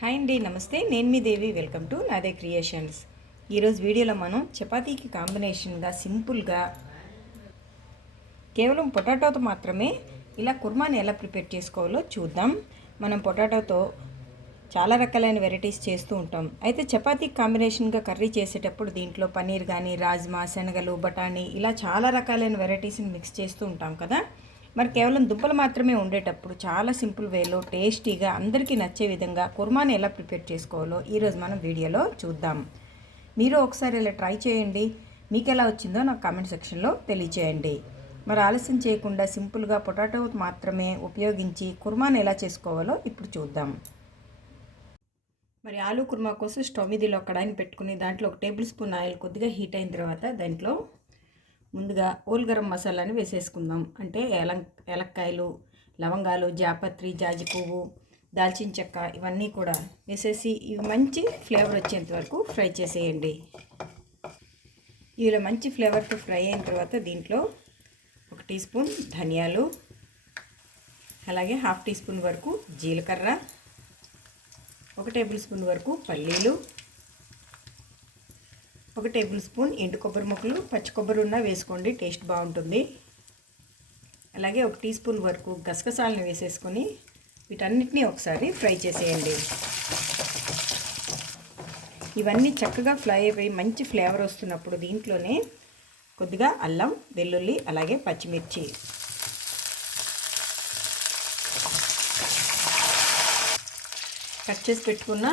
Hi అండి నమస్తే. నేను మీ Devi. Welcome to Nade Creations. ఈరోజు వీడియోలో మనం చపాతీకి కాంబినేషన్గా సింపుల్గా కేవలం పొటాటోతో మాత్రమే ఇలా కుర్మాని ఎలా ప్రిపేర్ చేసుకోవాలో చూద్దాం. మనం పొటాటోతో చాలా రకాలైన వెరైటీస్ చేస్తూ ఉంటాం. అయితే చపాతీ కాంబినేషన్గా కర్రీ చేసేటప్పుడు దీంట్లో పన్నీర్ కానీ రాజ్మా శనగలు బఠానీ ఇలా చాలా రకాలైన వెరైటీస్ని మిక్స్ చేస్తూ ఉంటాం కదా. మరి కేవలం దుంపలు మాత్రమే ఉండేటప్పుడు చాలా సింపుల్ వేలో టేస్టీగా అందరికీ నచ్చే విధంగా కుర్మాని ఎలా ప్రిపేర్ చేసుకోవాలో ఈరోజు మనం వీడియోలో చూద్దాం. మీరు ఒకసారి ఇలా ట్రై చేయండి. మీకు ఎలా వచ్చిందో నాకు కామెంట్ సెక్షన్లో తెలియచేయండి. మరి ఆలస్యం చేయకుండా సింపుల్గా పొటాటో మాత్రమే ఉపయోగించి కుర్మాని ఎలా చేసుకోవాలో ఇప్పుడు చూద్దాం. మరి ఆలు కుర్మా కోసం స్టవ్ మీద ఇలా కడాయిని పెట్టుకుని దాంట్లో ఒక టేబుల్ స్పూన్ ఆయిల్ కొద్దిగా హీట్ అయిన తర్వాత దాంట్లో ముందుగా ఓల్ గరం మసాలాని వేసేసుకుందాం. అంటే ఏలం ఏలక్కాయలు లవంగాలు జాపత్రి జాజి పువ్వు దాల్చిన చెక్క ఇవన్నీ కూడా వేసేసి ఇవి మంచి ఫ్లేవర్ వచ్చేంత వరకు ఫ్రై చేసేయండి. ఇవిలో మంచి ఫ్లేవర్తో ఫ్రై అయిన తర్వాత దీంట్లో ఒక టీ స్పూన్ ధనియాలు అలాగే హాఫ్ టీ స్పూన్ వరకు జీలకర్ర ఒక టేబుల్ స్పూన్ వరకు పల్లీలు ఒక టేబుల్ స్పూన్ ఎండు కొబ్బరి ముక్కలు పచ్చి కొబ్బరి ఉన్నా వేసుకోండి టేస్ట్ బాగుంటుంది. అలాగే ఒక టీ స్పూన్ వరకు గసగసాలను వేసేసుకొని వీటన్నిటిని ఒకసారి ఫ్రై చేసేయండి. ఇవన్నీ చక్కగా ఫ్రై అయిపోయి మంచి ఫ్లేవర్ వస్తున్నప్పుడు దీంట్లోనే కొద్దిగా అల్లం వెల్లుల్లి అలాగే పచ్చిమిర్చి. కట్ చేసి పెట్టుకున్న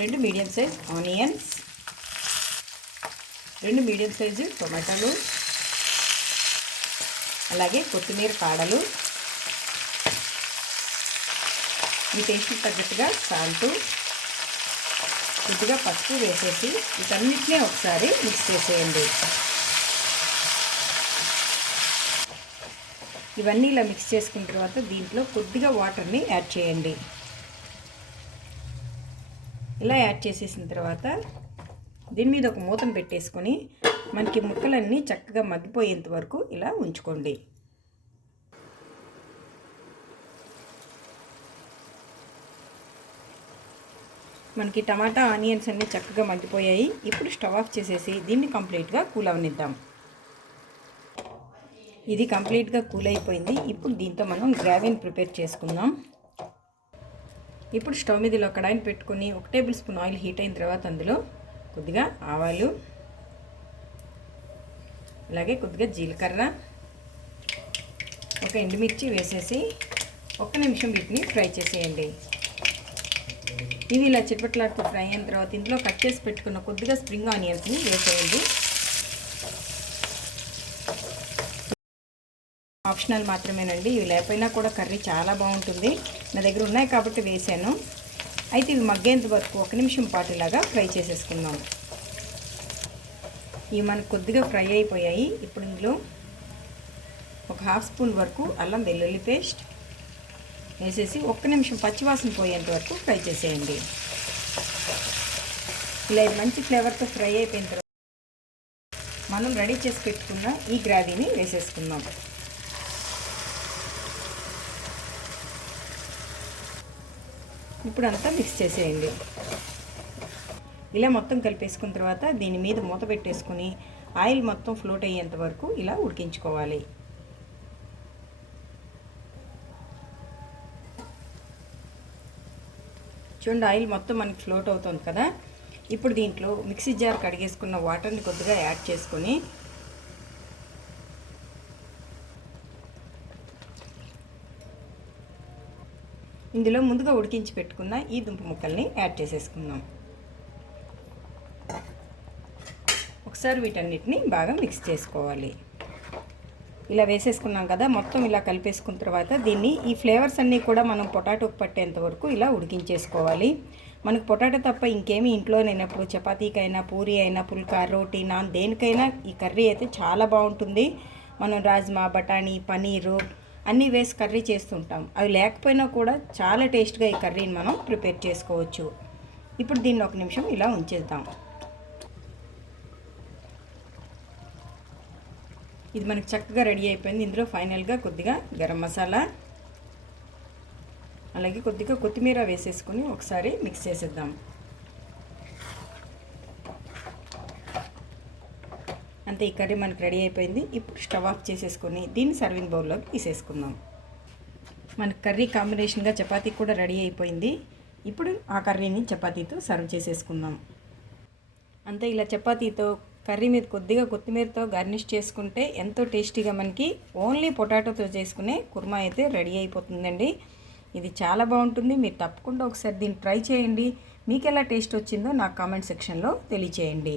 రెండు మీడియం సైజ్ ఆనియన్స్. రెండు మీడియం సైజు టొమాటోలు అలాగే కొత్తిమీర కాడలు. ఈ టేస్ట్కి తగ్గట్టుగా సాల్ట్ కొద్దిగా పసుపు వేసేసి వీటన్నిటినీ ఒకసారి మిక్స్ చేసేయండి. ఇవన్నీ ఇలా మిక్స్ చేసుకున్న తర్వాత దీంట్లో కొద్దిగా వాటర్ని యాడ్ చేయండి. ఇలా యాడ్ చేసేసిన తర్వాత దీని మీద ఒక మూతను పెట్టేసుకొని మనకి ముక్కలన్నీ చక్కగా మగ్గిపోయేంత వరకు ఇలా ఉంచుకోండి. మనకి టమాటా ఆనియన్స్ అన్నీ చక్కగా మగ్గిపోయాయి. ఇప్పుడు స్టవ్ ఆఫ్ చేసేసి దీన్ని కంప్లీట్గా కూల్ అవనిద్దాం. ఇది కంప్లీట్గా కూల్ అయిపోయింది. ఇప్పుడు దీంతో మనం గ్రావీని ప్రిపేర్ చేసుకుందాం. ఇప్పుడు స్టవ్ మీద ఇలా కడాయిని పెట్టుకొని ఒక టేబుల్ స్పూన్ ఆయిల్ హీట్ అయిన తర్వాత అందులో కొద్దిగా ఆవాలు అలాగే కొద్దిగా జీలకర్ర ఒక ఎండుమిర్చి వేసేసి ఒక్క నిమిషం వీటిని ఫ్రై చేసేయండి. ఇవి ఇలా చిట్పట్లాడుతూ ఫ్రై అయిన తర్వాత ఇందులో కట్ చేసి పెట్టుకున్న కొద్దిగా స్ప్రింగ్ ఆనియన్స్ని వేసేయండి. ఆప్షనల్ మాత్రమేనండి. ఇవి లేకపోయినా కూడా కర్రీ చాలా బాగుంటుంది. నా దగ్గర ఉన్నాయి కాబట్టి వేసాను. అయితే ఇవి మగ్గేంత వరకు ఒక నిమిషం పాటు ఇలాగా ఫ్రై చేసేసుకుందాం. ఇవి మనకు కొద్దిగా ఫ్రై అయిపోయాయి. ఇప్పుడు ఇందులో ఒక హాఫ్ స్పూన్ వరకు అల్లం వెల్లుల్లి పేస్ట్ వేసేసి ఒక్క నిమిషం పచ్చివాసన పోయేంత వరకు ఫ్రై చేసేయండి. ఇలా మంచి ఫ్లేవర్తో ఫ్రై అయిపోయిన తర్వాత మనం రెడీ చేసి పెట్టుకున్న ఈ గ్రావీని వేసేసుకుందాం. ఇప్పుడు అంతా మిక్స్ చేసేయండి. ఇలా మొత్తం కలిపేసుకున్న తర్వాత దీని మీద మూత పెట్టేసుకుని ఆయిల్ మొత్తం ఫ్లోట్ అయ్యేంత వరకు ఇలా ఉడికించుకోవాలి. చూడండి ఆయిల్ మొత్తం మనకి ఫ్లోట్ అవుతుంది కదా. ఇప్పుడు దీంట్లో మిక్సీ జార్ కడిగేసుకున్న వాటర్ని కొద్దిగా యాడ్ చేసుకొని ఇందులో ముందుగా ఉడికించి పెట్టుకున్న ఈ దుంప ముక్కల్ని యాడ్ చేసేసుకుందాం. ఒకసారి వీటన్నిటిని బాగా మిక్స్ చేసుకోవాలి. ఇలా వేసేసుకున్నాం కదా మొత్తం ఇలా కలిపేసుకున్న తర్వాత దీన్ని ఈ ఫ్లేవర్స్ అన్నీ కూడా మనం పొటాటోకి పట్టేంత వరకు ఇలా ఉడికించేసుకోవాలి. మనకు పొటాటో తప్ప ఇంకేమీ ఇంట్లో నేనప్పుడు చపాతీకైనా పూరి అయినా పుల్కా రోటీ నాన్ దేనికైనా ఈ కర్రీ అయితే చాలా బాగుంటుంది. మనం రాజ్మా బఠానీ పనీరు అన్నీ వేసి కర్రీ చేస్తుంటాం. అవి లేకపోయినా కూడా చాలా టేస్ట్గా ఈ కర్రీని మనం ప్రిపేర్ చేసుకోవచ్చు. ఇప్పుడు దీన్ని ఒక నిమిషం ఇలా ఉంచేద్దాం. ఇది మనకి చక్కగా రెడీ అయిపోయింది. ఇందులో ఫైనల్గా కొద్దిగా గరం మసాలా అలాగే కొద్దిగా కొత్తిమీర వేసేసుకొని ఒకసారి మిక్స్ చేసేద్దాం. అంతే ఈ కర్రీ మనకు రెడీ అయిపోయింది. ఇప్పుడు స్టవ్ ఆఫ్ చేసేసుకొని దీన్ని సర్వింగ్ బౌల్లోకి తీసేసుకుందాం. మన కర్రీ కాంబినేషన్గా చపాతీ కూడా రెడీ అయిపోయింది. ఇప్పుడు ఆ కర్రీని చపాతీతో సర్వ్ చేసేసుకుందాం. అంతే ఇలా చపాతీతో కర్రీ మీద కొద్దిగా కొత్తిమీరతో గార్నిష్ చేసుకుంటే ఎంతో టేస్టీగా మనకి ఓన్లీ పొటాటోతో చేసుకునే కుర్మా అయితే రెడీ అయిపోతుందండి. ఇది చాలా బాగుంటుంది. మీరు తప్పకుండా ఒకసారి దీన్ని ట్రై చేయండి. మీకు ఎలా టేస్ట్ వచ్చిందో నాకు కామెంట్ సెక్షన్లో తెలియచేయండి.